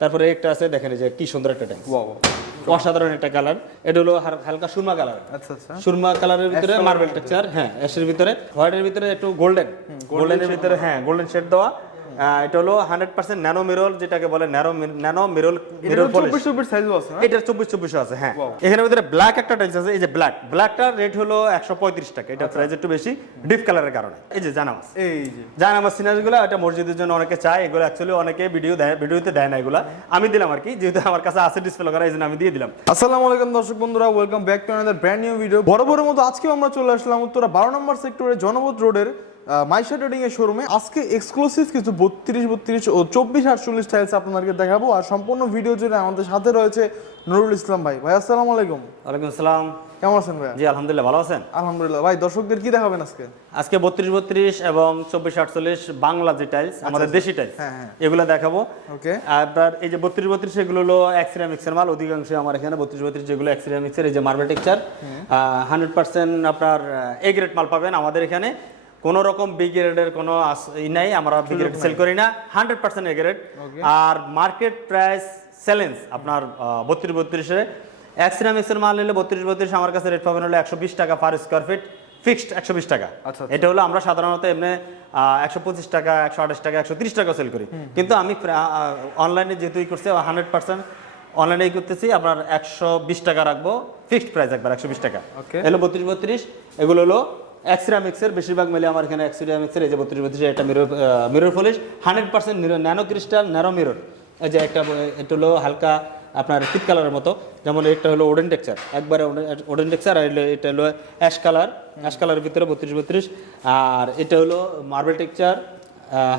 তারপরে একটা আছে দেখেন যে কি সুন্দর একটা ট্যাঙ্ক অসাধারণ একটা কালার এটা হলো হালকা সুরমা কালার আচ্ছা আচ্ছা। সুরমা কালারের ভিতরে মার্বেল টেক্সচার হ্যাঁ অ্যাশের ভিতরে। হোয়াইটের ভিতরে একটু গোল্ডেন গোল্ডেনের ভিতরে হ্যাঁ গোল্ডেন শেড দেওয়া। এটা হলো হান্ড্রেড পার্সেন্ট ন্যানো মিরল যেটাকে বলে ন্যানো ন্যানো মিরল মিরল চব্বিশ চব্বিশ সাইজও আছে এটার চব্বিশ চব্বিশ আছে হ্যাঁ। Wow. এখানের ভিতরে ব্ল্যাক একটা টাইলস আছে এই যে ব্ল্যাক ব্ল্যাকটার রেট হলো একশো পঁয়ত্রিশ টাকা এটা প্রাইস একটু বেশি ডিপ কালারের কারণে। এই যে জানামাস। এই যে। সিনারিগুলো এটা মসজিদের জন্য অনেকে চায় এগুলো অ্যাকচুয়ালি অনেকে ভিডিও দেয় ভিডিওতে দেয় না এগুলো। আমি দিলাম আর কি যেহেতু আমার কাছে আছে ডিসপ্লে করা এই জন্য আমি দিয়ে দিলাম। আসসালামু আলাইকুম দর্শক বন্ধুরা welcome back to another brand new video বড় বড় মতো আজকেও আমরা চলে আসলাম উত্তরা বারো নম্বর সেক্টরে জনপথ রোডের মাইশা ট্রেডিং এর শোরুমে আজকে এক্সক্লুসিভ কিছু বত্রিশ বত্রিশ ও চব্বিশ আটচল্লিশ টাইলস আপনাদেরকে দেখাবো। আর সম্পূর্ণ ভিডিও জুড়ে আমাদের সাথে রয়েছে নুরুল ইসলাম ভাই। ভাই আসসালামু আলাইকুম। ওয়ালাইকুম আসসালাম। কেমন আছেন ভাই জি আলহামদুলিল্লাহ ভালো আছেন? আলহামদুলিল্লাহ। ভাই দর্শকদের কি দেখাবেন আজকে? আজকে বত্রিশ বত্রিশ এবং চব্বিশ আটচল্লিশ বাংলা যে টাইলস আমাদের দেশি টাইলস হ্যাঁ, হ্যাঁ। এগুলো দেখাবো। ওকে। আপনার এই যে বত্রিশ বত্রিশ এগুলো হলো এক্সিরামিক্সের মাল। অধিকাংশ আমার এখানে বত্রিশ বত্রিশ যেগুলো এক্সিরামিক্সের এই যে মার্বেল হান্ড্রেড পার্সেন্ট আপনার এ গ্রেড মাল পাবেন আমাদের এখানে। কোনো রকম বি গ্রেডের কোনো ই নাই আমরা বি গ্রেড সেল করি না হান্ড্রেড পার্সেন্ট এ গ্রেড আর মার্কেট প্রাইস চ্যালেঞ্জ আপনার বত্রিশ বত্রিশে এক্সিরামিক্সের মাল নিলে বত্রিশ বত্রিশ আমার কাছে রেট পাবেন হলো একশো বিশ টাকা পার স্কোয়ার ফিট ফিক্সড একশো বিশ টাকা। আচ্ছা, এটা হলো আমরা সাধারণত এমনি একশো পঁচিশ টাকা একশো আঠাশ টাকা একশো তিরিশ টাকা সেল করি। কিন্তু আমি অনলাইনে যেহেতু ই করছি হান্ড্রেড পার্সেন্ট অনলাইনে ই করতেছি আপনার একশো বিশ টাকা রাখব ফিক্সড প্রাইস একবার একশো বিশ টাকা. এগুলো বত্রিশ বত্রিশ এগুলো হলো এক্সিরামিক্সের বেশিরভাগ মিলে আমার এখানে এক্সিরামিক্সের এই যে বত্রিশ বত্রিশ একটা mirror mirror polish hundred percent nano crystal nano mirror এই যে একটা এটা হলো হালকা আপনার পিট কালারের মতো যেমন একটা হলো ওডেন টেক্সচার একবারে ওডেন টেক্সচার আর এটা হলো অ্যাশ কালার অ্যাশ কালারের ভিতরে বত্রিশ বত্রিশ। আর এটা হলো মার্বেল টেক্সচার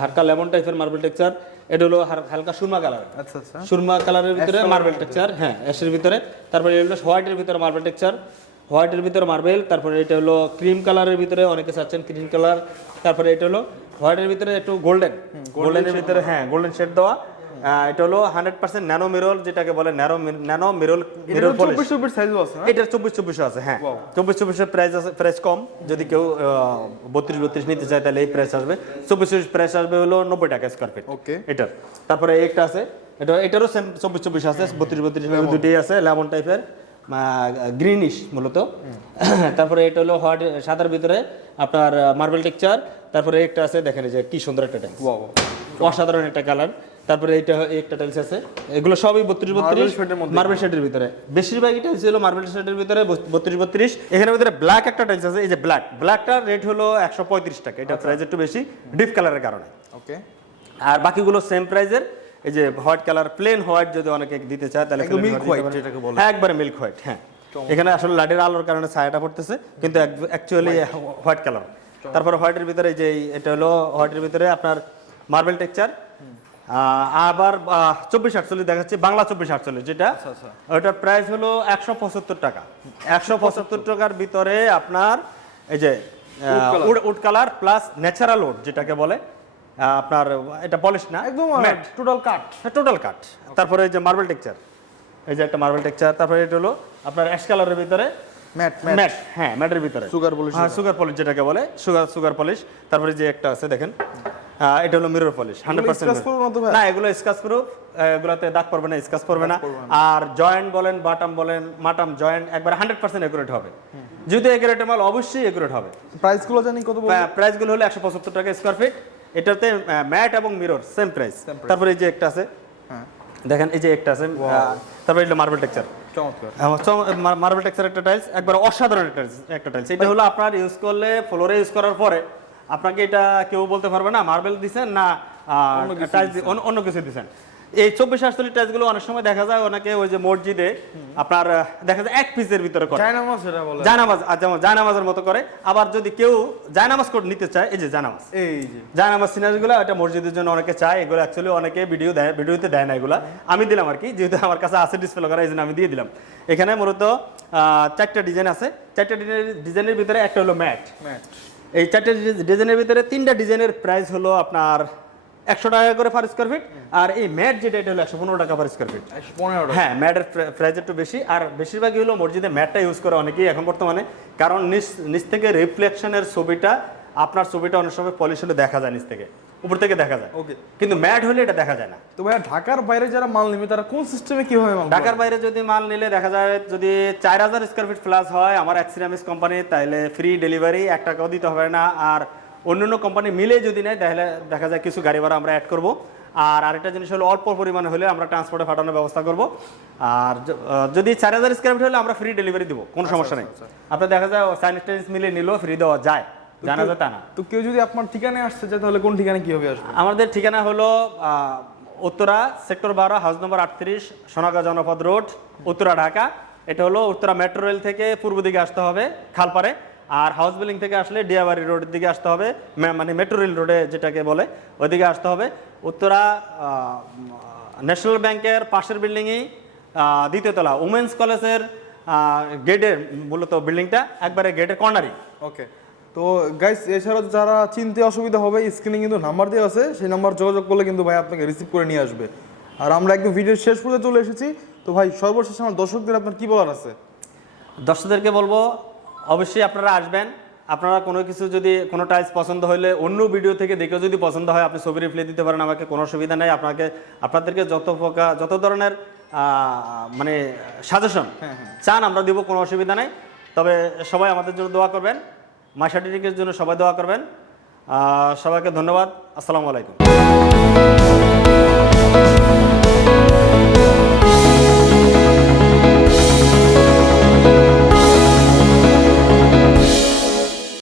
হালকা লেমন টাইপের মার্বেল টেক্সচার এটা হলো হালকা সুরমা কালার আচ্ছা আচ্ছা। সুরমা কালারের ভিতরে মার্বেল টেক্সচার হ্যাঁ অ্যাশের ভিতরে। তারপরে এটা হলো হোয়াইটের ভিতরে মার্বেল টেক্সচার হোয়াইটের ভিতরে মার্বেল তারপরে এটা হলো ক্রিম কালারের ভিতরে অনেকে চাচ্ছেন ক্রিম কালার তারপরে এটা হলো হোয়াইটের ভিতরে একটু গোল্ডেন গোল্ডেনের ভিতরে হ্যাঁ গোল্ডেন শেড দেওয়া। এটা হলো হান্ড্রেড পার্সেন্ট ন্যানো মিরল যেটাকে বলে nano nano mirror mirror polish চব্বিশ সাইজও আছে চব্বিশ চব্বিশ আছে হ্যাঁ। চব্বিশ চব্বিশের প্রাইস আছে প্রাইস কম। যদি কেউ বত্রিশ বত্রিশ নিতে চায় তাহলে এই প্রাইস আসবে। চব্বিশ চব্বিশ প্রাইস আসবে হলো নব্বই টাকা স্কোয়ার ফিট ওকে এটার। তারপরে একটা আছে এটা এটারও সেম চব্বিশ চব্বিশ আছে বত্রিশ বত্রিশ দুটোই আছে লেমন টাইপের গ্রিনিশ মূলত। তারপরে এটা হলো হোয়াইট সাদার ভিতরে আপনার মার্বেল টেক্সচার তারপরে একটা আছে দেখেন যে কি সুন্দর একটা ওয়াও অসাধারণ একটা কালার তারপরে এইটা একটা টাইলস আছে। এগুলো সবই বত্রিশ বত্রিশ। মার্বেল শেডের ভিতরে। বেশিরভাগই টাইলস হলো মার্বেল শেডের ভিতরে বত্রিশ বত্রিশ। এখানের ভিতরে ব্ল্যাক একটা টাইলস আছে এই যে ব্ল্যাক ব্ল্যাকটার রেট হলো একশো পঁয়ত্রিশ টাকা। এটা প্রাইস একটু বেশি ডিপ কালারের কারণে। ওকে আর বাকিগুলো সেম প্রাইজের এই যে হোয়াইট কালার প্লেন হোয়াইট যদি অনেকে দিতে চায় তাহলে দিতে পারে। যেটাকে বলে। হ্যাঁ একবারে মিল্ক হোয়াইট হ্যাঁ। এখানে আসলে লাইটের আলোর কারণে ছায়াটা পড়তেছে কিন্তু অ্যাকচুয়ালি হোয়াইট কালার। তারপরে হোয়াইটের ভিতরে যে এটা হলো হোয়াইটের ভিতরে আপনার মার্বেল টেক্সচার। আবার চব্বিশ আটচল্লিশ দেখাচ্ছে বাংলা চব্বিশ আটচল্লিশ যেটা আচ্ছা। ওটার প্রাইস হলো একশো পঁচাত্তর টাকা। একশো পঁচাত্তর টাকার ভিতরে আপনার এই যে wood colour. Plus natural wood যেটাকে বলে। আপনার এটা পলিশ না? একদম matte total cut total cut তারপরে এই যে মার্বেল টেক্সচার এই যে একটা মার্বেল টেক্সচার তারপরে এটা হলো আপনার অ্যাশ কালারের ভিতরে ম্যাট ম্যাট হ্যাঁ ম্যাটের ভিতরে। সুগার পলিশ হ্যাঁ সুগার পলিশ যেটাকে বলে সুগার সুগার পলিশ তারপরে যে একটা আছে দেখেন। এটা হলো মিরর পলিশ হান্ড্রেড করবে না এগুলো স্কাচ প্রুফ এগুলোতে দাগ পড়বে না স্কাচ পড়বে না। আর জয়েন্ট বলেন বাটাম বলেন মাটাম জয়েন্ট একবার হান্ড্রেড পার্সেন্ট একুরেট হবে। যদি একুরেট মাল অবশ্যই একুরেট হবে। প্রাইসগুলো জানি কত প্রাইসগুলো হলো একশো পঁচাত্তর টাকা স্কোয়ার ফিট এটাতে ম্যাট এবং মিরর সেম প্রাইস তারপরে এই যে একটা আছে হ্যাঁ। দেখেন এই যে একটা আছে তারপরে এটা মার্বেল টেক্সচার মার্বেল টেক্সচার একটা টাইলস একবার অসাধারণ একটা টাইলস একটা টাইলস এটা হলো আপনার ইউজ করলে ফ্লোরে ইউজ করার পরে আপনাকে এটা কেউ বলতে পারবে না মার্বেল দিছেন না টাইলস অন্য কিছু দিছেন। এই চব্বিশ আটচল্লিশ টাইলসগুলো অনেক সময় দেখা যায় অনেকে ওই যে মসজিদে আপনার দেখা যায় এক পিসের ভিতরে করে। জায়নামাজ যেমন জায়নামাজের মতো করে। আবার যদি কেউ জায়নামাজ কোড নিতে চায় এই যে জায়নামাজ। এই যে। জায়নামাজ সিনারিগুলো এটা মসজিদের জন্য অনেকে চায় এগুলো অ্যাকচুয়ালি অনেকে ভিডিও দেয় ভিডিওতে দেয় না এগুলো। আমি দিলাম আর কি যেহেতু আমার কাছে আছে ডিসপ্লে করা এই জন্য আমি দিয়ে দিলাম। এখানে মূলত আহ, চারটা ডিজাইন আছে। চারটা ডিজাইনের ভিতরে একটা হলো ম্যাট ম্যাট এই চারটে ডিজাইনের ভিতরে তিনটা ডিজাইনের প্রাইস হলো আপনার একশো টাকা করে পার স্কোয়ার ফিট আর এই ম্যাট যেটা এটা হলো একশো পনেরো টাকা পার স্কোয়ার ফিট হ্যাঁ ম্যাটের প্রাইস একটু বেশি আর বেশিরভাগই হলো মসজিদে ম্যাটটা ইউজ করে অনেকেই এখন বর্তমানে। কারণ নিচ নিচ থেকে রিফ্লেকশনের ছবিটা আপনার ছবিটা অনেক সময় হলে দেখা যায় নিচ থেকে। উপর থেকে দেখা যায়। ওকে কিন্তু ম্যাট হলে এটা দেখা যায় না। তো ভাইয়া ঢাকার বাইরে যারা মাল নেবে তারা কোন সিস্টেমে কীভাবে মাল ঢাকার বাইরে যদি মাল নিলে দেখা যায় যদি চার হাজার স্কোয়ার ফিট প্লাস হয় আমার অ্যাক্সিরামিক্স কোম্পানি তাহলে ফ্রি ডেলিভারি এক টাকাও দিতে হবে না আর অন্যান্য কোম্পানি মিলে যদি নেয় তাহলে দেখা যায় কিছু গাড়ি ভাড়া আমরা অ্যাড করব। আর আরেকটা জিনিস হলো অল্প পরিমাণে হলে আমরা ট্রান্সপোর্টে পাঠানোর ব্যবস্থা করব। আর যদি চার হাজার স্কোয়ার ফিট হলে আমরা ফ্রি ডেলিভারি দিব কোনো সমস্যা নেই। আপনার দেখা যায় সাইন্স টাইন্স মিলে নিলেও ফ্রি দেওয়া যায়। জানা যায় তা না। তো কেউ যদি আপনার ঠিকানায় আসতে চায় তাহলে কোন ঠিকানায় কীভাবে আসবে? আমাদের ঠিকানা হলো উত্তরা সেক্টর বারো হাউস নম্বর আটত্রিশ সোনাগা জনপদ রোড উত্তরা ঢাকা। এটা হলো উত্তরা মেট্রো রেল থেকে পূর্ব দিকে আসতে হবে খালপাড়ে। আর হাউস বিল্ডিং থেকে আসলে ডিয়াবাড়ি রোডের দিকে আসতে হবে মানে মেট্রো রেল রোডে যেটাকে বলে ওইদিকে আসতে হবে। উত্তরা ন্যাশনাল ব্যাংকের পাশের বিল্ডিংই দ্বিতীয় তলা উমেন্স কলেজের গেটের মূলত বিল্ডিংটা একবারে গেটের কর্নারই ওকে তো গাইস এছাড়া যারা চিনতে অসুবিধা হবে স্ক্রিনে কিন্তু নাম্বার দেওয়া আছে সেই নাম্বার যোগাযোগ করলে কিন্তু ভাই আপনাকে রিসিভ করে নিয়ে আসবে। আর আমরা একদম ভিডিও শেষ পর্যন্ত চলে এসেছি। তো ভাই সর্বশেষ আমার দর্শকদের আপনার কি বলার আছে? দর্শকদেরকে বলব অবশ্যই আপনারা আসবেন। আপনারা কোনো কিছু যদি কোনো টাইলস পছন্দ হলে অন্য ভিডিও থেকে দেখে যদি পছন্দ হয় আপনি ছবি রিপ্লে দিতে পারেন আমাকে কোনো অসুবিধা নেই। আপনাকে আপনাদেরকে যত প্রকার যত ধরনের মানে সাজেশন চান আমরা দিব কোনো অসুবিধা নেই। তবে সবাই আমাদের জন্য দোয়া করবেন। মাই সার্টিফিকেটের জন্য সবাই দোয়া করবেন। সবাইকে ধন্যবাদ। আসসালামু আলাইকুম।